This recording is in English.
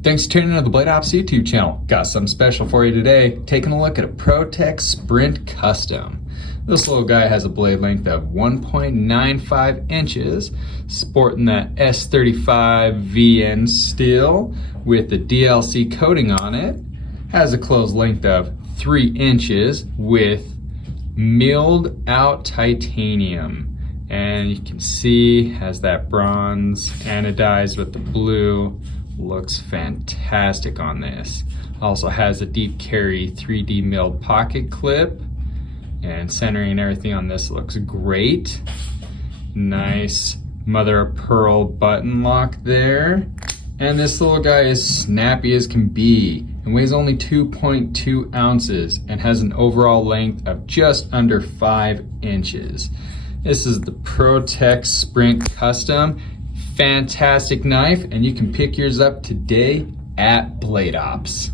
Thanks for tuning into the Blade Ops YouTube channel. Got something special for you today. Taking a look at a ProTech Sprint Custom. This little guy has a blade length of 1.95 inches, sporting that S35 VN steel with the DLC coating on it. Has a closed length of 3 inches with milled out titanium. And you can see has that bronze anodized with the blue. Looks fantastic on this. Also has a deep carry 3D milled pocket clip, and centering and everything on this looks great. Nice mother of pearl button lock there. And this little guy is snappy as can be and weighs only 2.2 ounces and has an overall length of just under 5 inches. This is the ProTech Sprint Custom. Fantastic knife, and you can pick yours up today at Blade Ops.